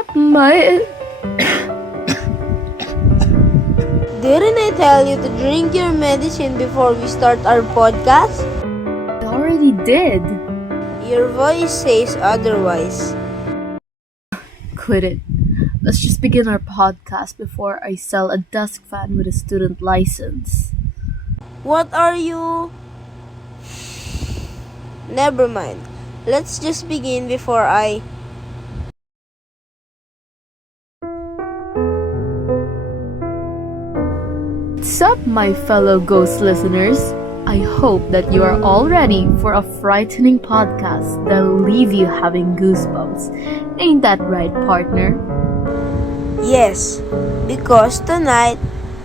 My. Didn't I tell you to drink your medicine before we start our podcast? I already did. Your voice says otherwise. Quit it. Let's just begin our podcast before I sell a desk fan with a student license. What are you? Never mind. Let's just begin before I... What's up, my fellow ghost listeners? I hope that you are all ready for a frightening podcast that'll leave you having goosebumps. Ain't that right, partner? Yes, because tonight,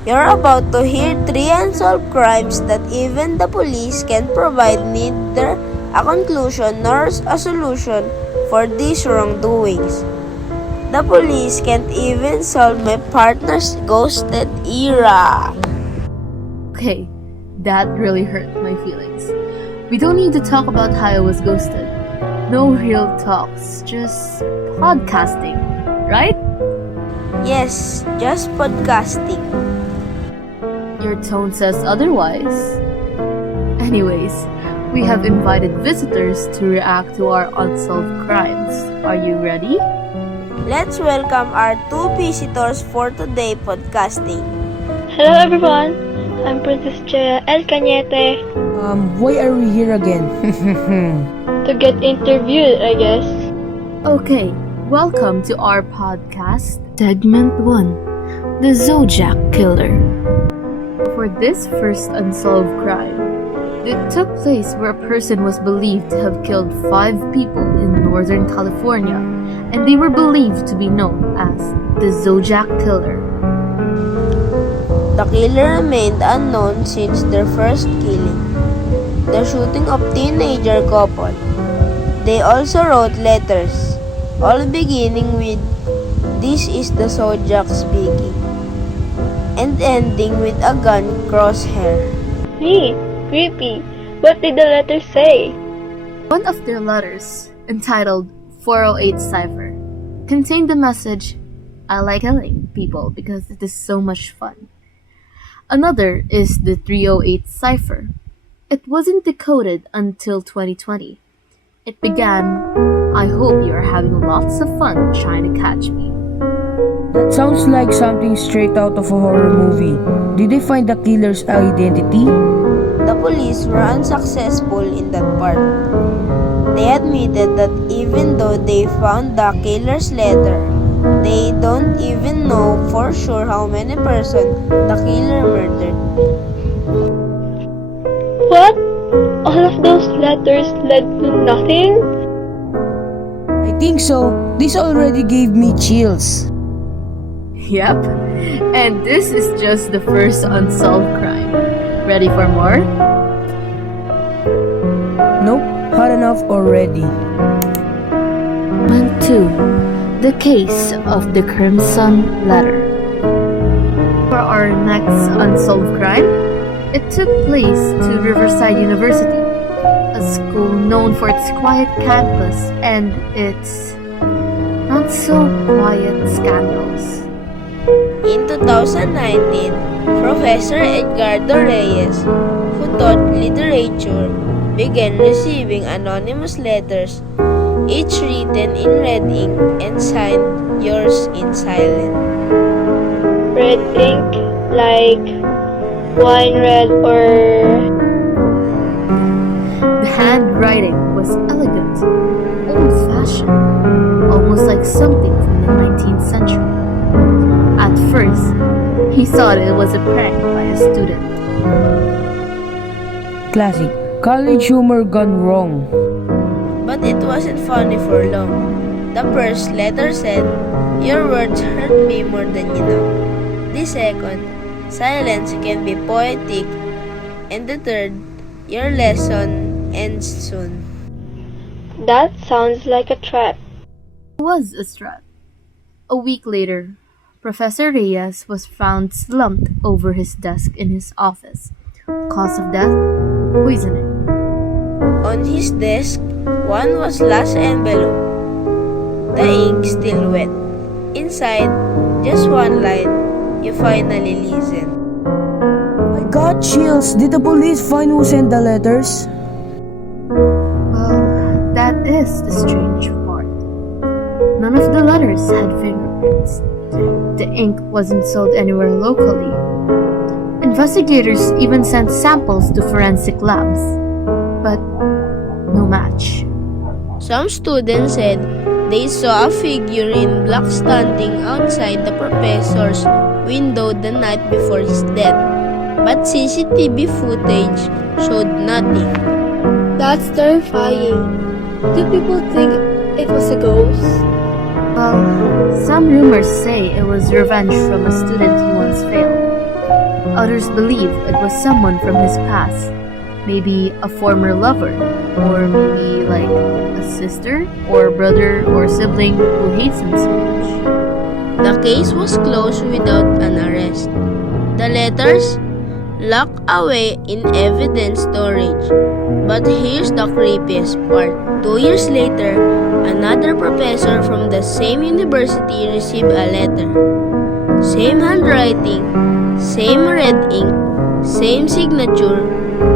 you're about to hear 3 unsolved crimes that even the police can provide neither a conclusion nor a solution for these wrongdoings. The police can't even solve my partner's ghosted era. Okay, that really hurt my feelings. We don't need to talk about how I was ghosted. No real talks, just podcasting, right? Yes, just podcasting. Your tone says otherwise. Anyways, we have invited visitors to react to our unsolved crimes. Are you ready? Let's welcome our 2 visitors for today podcasting. Hello everyone, I'm Princess Chea El Cañete. Why are we here again? To get interviewed, I guess. Okay, welcome to our podcast, Segment 1, The Zodiac Killer. For this first unsolved crime, it took place where a person was believed to have killed 5 people in Northern California, and they were believed to be known as the Zodiac Killer. The killer remained unknown since their first killing, the shooting of teenager couple. They also wrote letters, all beginning with "This is the Zodiac speaking," and ending with a gun crosshair. Creepy. What did the letter say? One of their letters, entitled 408 Cipher, contained the message, "I like killing people because it is so much fun." Another is the 308 Cipher. It wasn't decoded until 2020. It began, "I hope you are having lots of fun trying to catch me." That sounds like something straight out of a horror movie. Did they find the killer's identity? The police were unsuccessful in that part. They admitted that even though they found the killer's letter, they don't even know for sure how many persons the killer murdered. What? All of those letters led to nothing? I think so. This already gave me chills. Yep, and this is just the first unsolved crime. Ready for more? Nope, hot enough already. Segment 2, The Case of the Crimson Letter. For our next unsolved crime, it took place to Riverside University, a school known for its quiet campus and its not so quiet scandals. In 2019, Professor Edgardo Reyes, who taught literature, began receiving anonymous letters, each written in red ink and signed "Yours in silent." Red ink? Like wine red or... The handwriting was elegant, old-fashioned, almost like something from the 19th century. At first, he thought it was a prank by a student. Classic. College humor gone wrong. But it wasn't funny for long. The first letter said, "Your words hurt me more than you know." The second, "Silence can be poetic." And the third, "Your lesson ends soon." That sounds like a trap. It was a strut. A week later, Professor Reyes was found slumped over his desk in his office. Cause of death? Poisoning. On his desk, one was last envelope, the ink still wet, inside just one line, you finally listen. I got chills. Did the police find who sent the letters? Well, that is the strange part. None of the letters had fingerprints. The ink wasn't sold anywhere locally. Investigators even sent samples to forensic labs, but no match. Some students said they saw a figure in black standing outside the professor's window the night before his death, but CCTV footage showed nothing. That's terrifying. Do people think it was a ghost? Well, some rumors say it was revenge from a student he once failed. Others believe it was someone from his past, maybe a former lover, or maybe like a sister or brother or sibling who hates him so much. The case was closed without an arrest. The letters locked away in evidence storage. But here's the creepiest part. 2 years later, another professor from the same university received a letter. Same handwriting, same red ink, same signature,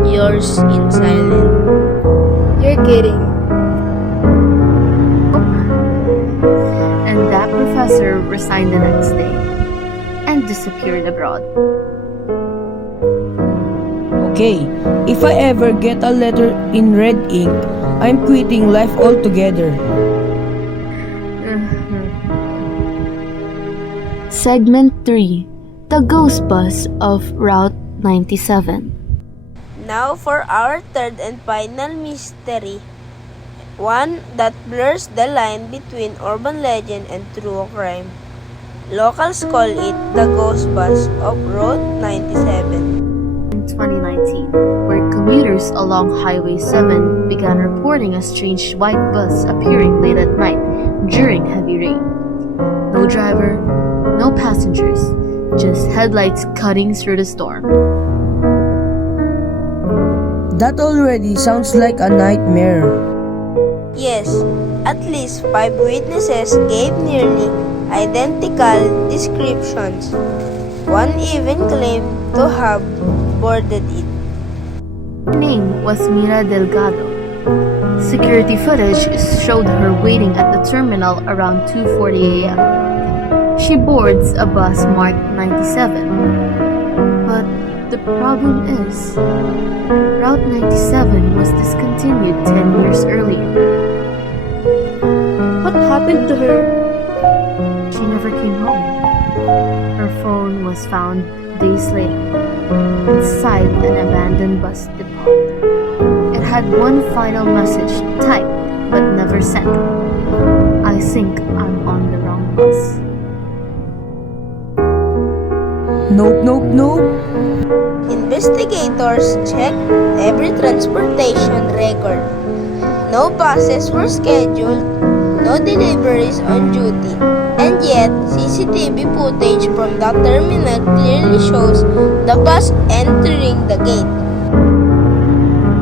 yours in silent. You're kidding. And that professor resigned the next day and disappeared abroad. Okay, if I ever get a letter in red ink, I'm quitting life altogether. Segment 3: The Ghost Bus of Route 97. Now for our third and final mystery. One that blurs the line between urban legend and true crime. Locals call it the Ghost Bus of Route 97. In 2019, where commuters along Highway 7 began reporting a strange white bus appearing late at night during heavy rain. No driver, no passengers, just headlights cutting through the storm. That already sounds like a nightmare. Yes, at least 5 witnesses gave nearly identical descriptions. One even claimed to have boarded it. Her name was Mira Delgado. Security footage showed her waiting at the terminal around 2:40 a.m. She boards a bus marked 97. But the problem is, Route 97 was discontinued 10 years earlier. What happened to her? She never came home. Her phone was found days later inside an abandoned bus depot. It had one final message typed but never sent. I think I'm on the wrong bus. Nope, nope, nope. Investigators checked every transportation record. No buses were scheduled, no deliveries on duty, and yet CCTV footage from the terminal clearly shows the bus entering the gate.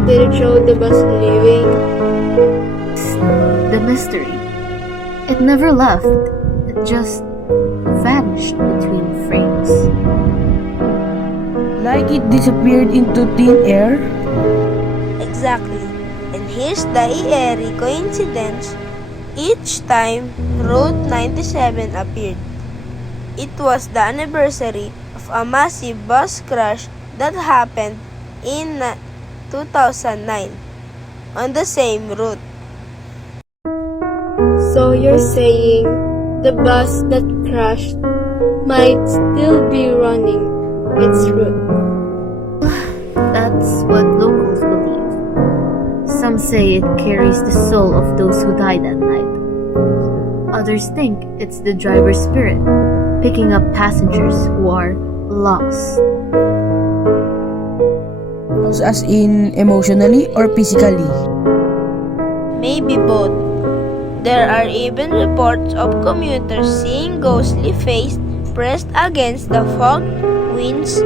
Did it show the bus leaving? The mystery. It never left. It just vanished between frames. Like it disappeared into thin air? Exactly. And here's the eerie coincidence. Each time Route 97 appeared, it was the anniversary of a massive bus crash that happened in 2009 on the same route. So you're saying the bus that crashed might still be running its route? That's what locals believe. Some say it carries the soul of those who died that night. Others think it's the driver's spirit, picking up passengers who are lost. As in emotionally or physically? Maybe both. There are even reports of commuters seeing ghostly face pressed against the fog winds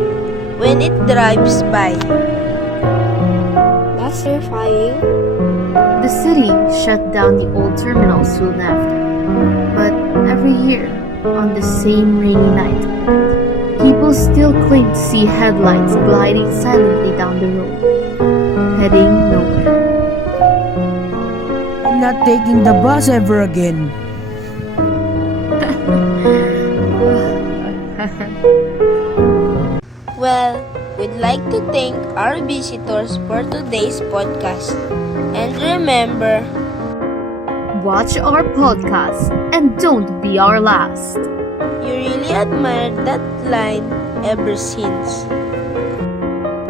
when it drives by. That's terrifying. The city shut down the old terminal soon after, but every year on the same rainy night. People still claim to see headlights gliding silently down the road, heading nowhere. I'm not taking the bus ever again. Well, we'd like to thank our visitors for today's podcast. And remember, Watch our podcast and don't be our last. you really admired that line ever since.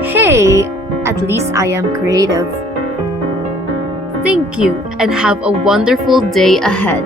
Hey, at least I am creative. Thank you and have a wonderful day ahead.